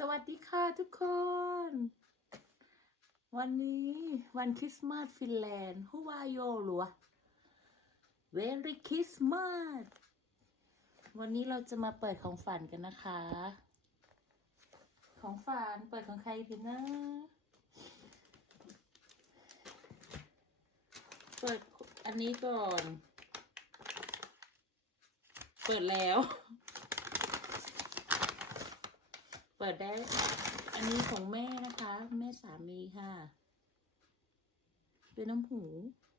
สวัสดีค่ะทุกคน วันนี้วันคริสต์มาสฟินแลนด์ฮูวาโยหลัวเวริคริสต์มาสวันนี้เราจะมาเปิดของฝันกันนะคะ ของฝันเปิดของใครดีนะ เปิดอันนี้ก่อน เปิดแล้ว เปิดได้ อันนี้ของแม่นะคะ แม่สามีค่ะ เป็นน้ำหู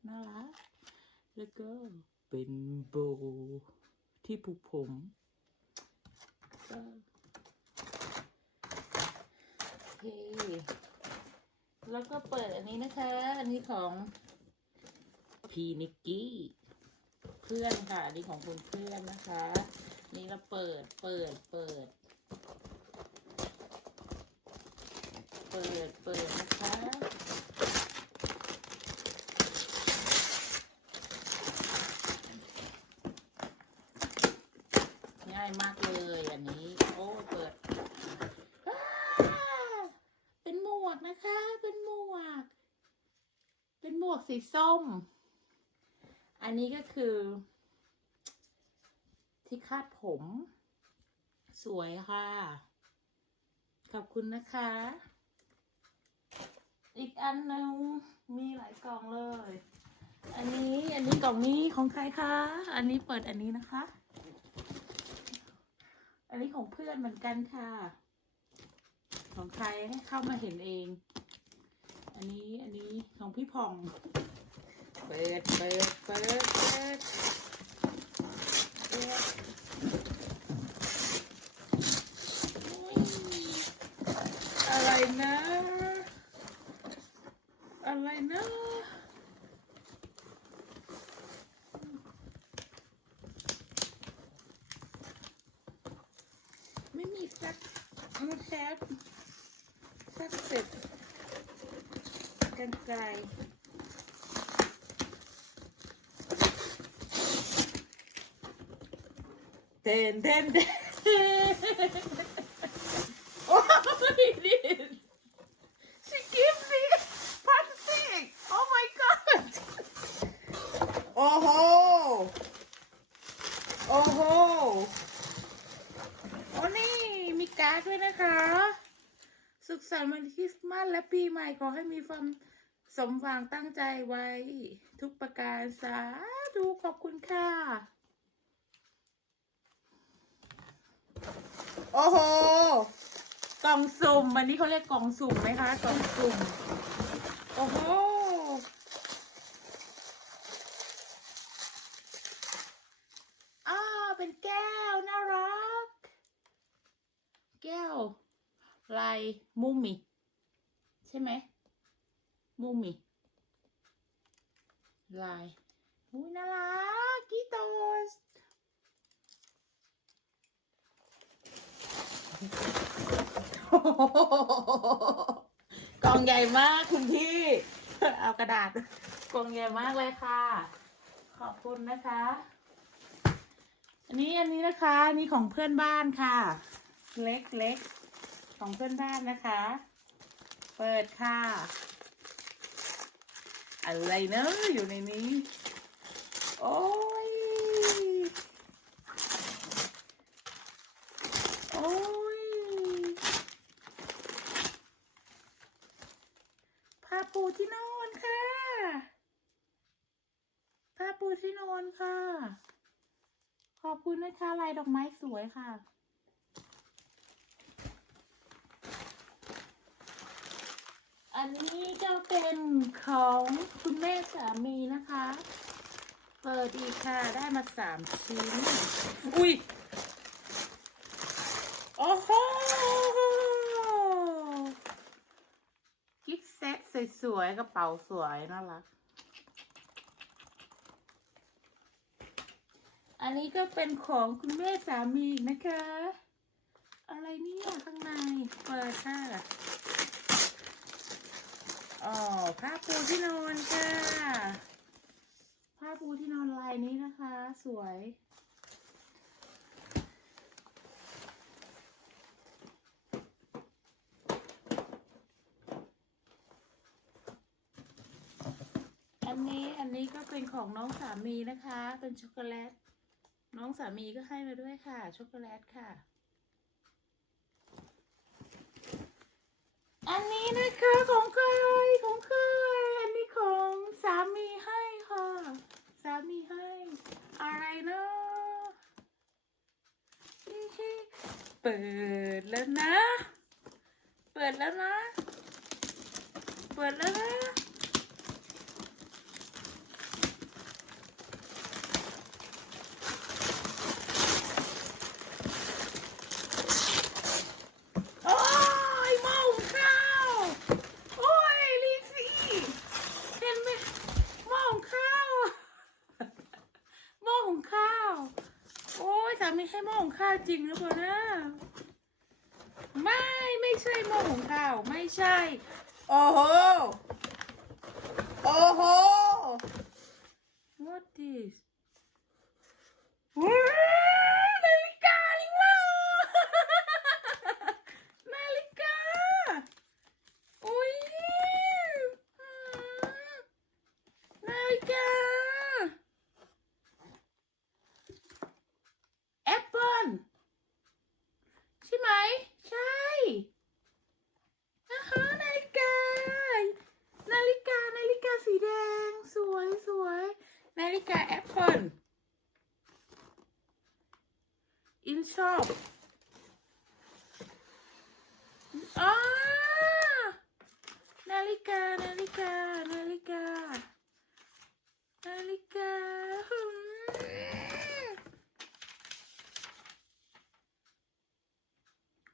น่ารัก แล้วก็เป็นโบที่ผูกผมก็โอเค แล้วก็เปิดอันนี้นะคะ อันนี้ของพีนิกกี้เพื่อนค่ะ อันนี้ของคุณเพื่อนนะคะ นี่เราเปิด เปิด เปิด เปิด เปิดนะคะ ง่ายมากเลยอันนี้ โอ้เปิดอ้าเป็ นะคะ เป็นหมวก เป็นหมวกสีส้ม อันนี้ก็คือ ที่คาดผม สวยค่ะ ขอบคุณนะคะ อีกอันหนึงมีหลายกล่องเลย อันนี้ อันนี้กล่องนี้ของใครคะ อันนี้เปิดอันนี้นะคะ อันนี้ของเพื่อนเหมือนกันค่ะ ของใครให้เข้ามาเห็นเอง อันนี้อันนี้ของพี่ผ่อง เปิดเปิดเปิดเปิดเปิดอุ๊ยอะไรนะ อะไรนะไม่มีสักมาแทบ สักเสร็จกันไกลเต้นเต้นเต้นโอ้ยนี่ She gives me plastic. Oh my god. โอ้โห โอ้โห โอ้นี่ มีการ์ดด้วยนะคะ สุขสันต์วันคริสต์มาสและปีใหม่ขอให้มีความสมหวังตั้งใจไว้ ทุกประการสาธุขอบคุณค่ะ โอ้โห กล่องสุ่มอันนี้เขาเรียกกล่องสุ่มไหมคะ กล่องสุ่ม โอ้โหอ้าเป็นแก้ว น่ารัก แก้ว ลายมุมมิใช่ไหมมุมมิลายอุ้ยน่ารักกีโตสกล่องใหญ่มากคุณพี่ เอากระดาษกล่องใหญ่มากเลยค่ะ ขอบคุณนะคะ อันนี้อันนี้นะคะอันนี่ของเพื่อนบ้านค่ะ เล็กเล็ก ของเพื่อนบ้านนะคะ เปิดค่ะ อะไรเนอะอยู่ในนี้ โอ้ย โอ้ย ผ้าปูที่นอนค่ะ ผ้าปูที่นอนค่ะ ขอบคุณนะคะลายดอกไม้สวยค่ะ อันนี้ก็เป็นของคุณแม่สามีนะคะ เปิดอีกค่ะ ได้มาสามชิ้น อุ้ย โอ้โหกิฟต์เซ็ตสวยๆกระเป๋าสวยน่ารัก อันนี้ก็เป็นของคุณแม่สามีนะคะ อะไรเนี่ยข้างใน เปิดค่ะ ออผ้าปูที่นอนค่ะผ้าปูที่นอนลายนี้นะคะ สวย อันนี้อันนี้ก็เป็นของน้องสามีนะคะ เป็นช็อกโกแลต น้องสามีก็ให้มาด้วยค่ะ ช็อกโกแลตค่ะ อันนี้นะคะของใครของใครอันนี้ของสามีให้ค่ะ สามีให้ อะไรนะเปิดแล้วนะ เปิดแล้วนะ เปิดแล้วนะ โอ้ยหม้อหุงข้าว โอ้ยลิซี่เห็นไหมหม้อหุงข้าวหม้อหุงข้าว โอ้ยสามีให้หม้อของข้าวจริงหรือเปล่านะ ไม่ไม่ใช่หม้อของข้าว ไม่ใช่ โอ้โห โอ้โห what is ว้าวนาฬิกานี่ว่า นาฬิกา อุ้ยอืมนาฬิกา แอปเปิลใช่ไหม ใช่นะคะนาฬิกา นาฬิกา นาฬิกาสีแดง สวยสวยนาฬิกาแอปเปิล in shop อ่านาฬิกา นาฬิกา นาฬิกา นาฬิกาหืม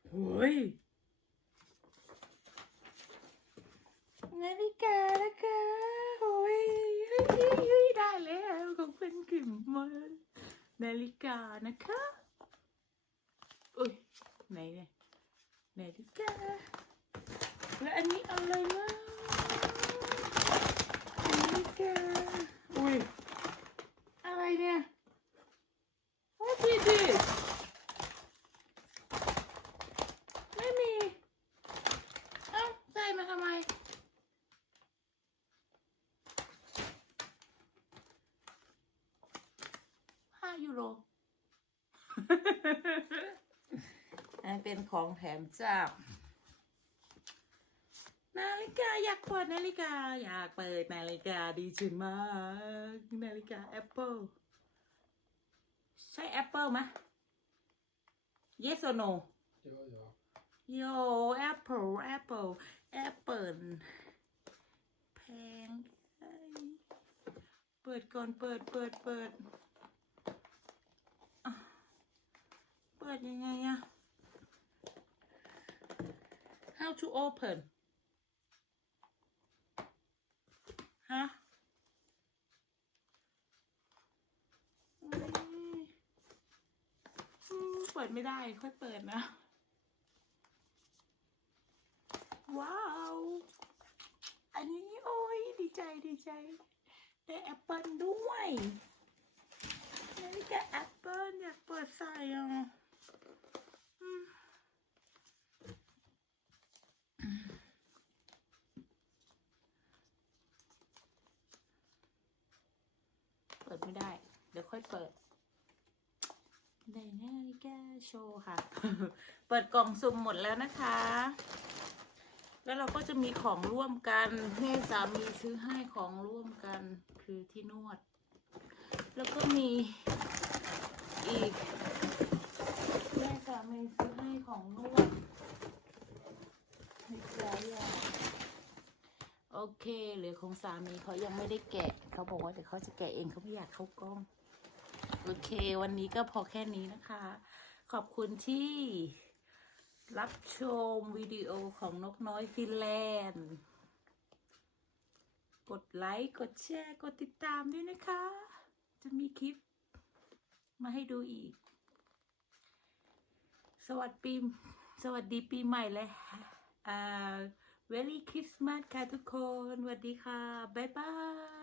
โอ้ยนาฬิกานะคะโอ้ยเฮ้ยเฮ้ยได้แล้ว ของเป็นกิ่มมานาฬิกานะคะ อุ้ยไหนเนี่ยไหนดิกาแล้วอันนี้อะไรนะนาฬิกาอุ้ยอะไรเนี่ย What is this ไม่มี เอ้าใส่มาทำไม ห้ายูโร อัน เป็นของแถมจากนาฬิกาอยากเปิดนาฬิกา อยากเปิดนาฬิกาดีจังมากนาฬิกา Apple ใช่ Apple ไหม Yes or no Ja, ja. โย Apple Apple Apple แพงเอ้ยเปิดก่อนเปิดเปิดเปิดอะเปิดยังไงอะ How to open ฮะอุ๊ยอืมเปิดไม่ได้ ค่อยเปิดนะ ว้าว อันนี้โอ้ยดีใจดีใจ ได้แอปเปิลด้วยนาฬิกาแอปเปิลอยากเปิดใส่อะอืมเปิดไม่ได้ เดี๋ยวค่อยเปิดได้นาฬิกาโชว์ค่ะ เปิดกล่องสุ่มหมดแล้วนะคะ แล้วเราก็จะมีของร่วมกันให้สามีซื้อให้ของร่วมกันคือที่นวด แล้วก็มีอีกแม่สามีซื้อให้ของนวดมีหลายอย่างโอ เคเหลือของสามีเขายังไม่ได้แกะ เขาบอกว่าเดี๋ยวเขาจะแกะเองเขาไม่อยากเข้ากล้อง โอเค วันนี้ก็พอแค่นี้นะคะ ขอบคุณที่รับชมวิดีโอของนกน้อยฟินแลนด์ กดไลค์ กดแชร์ กดติดตามด้วยนะคะ จะมีคลิป มาให้ดูอีก สวัสดีปีสวัสดีปีใหม่เลยอ่า Merry Christmas ค่ะทุกคนสวัสดีค่ะ บ๊ายบาย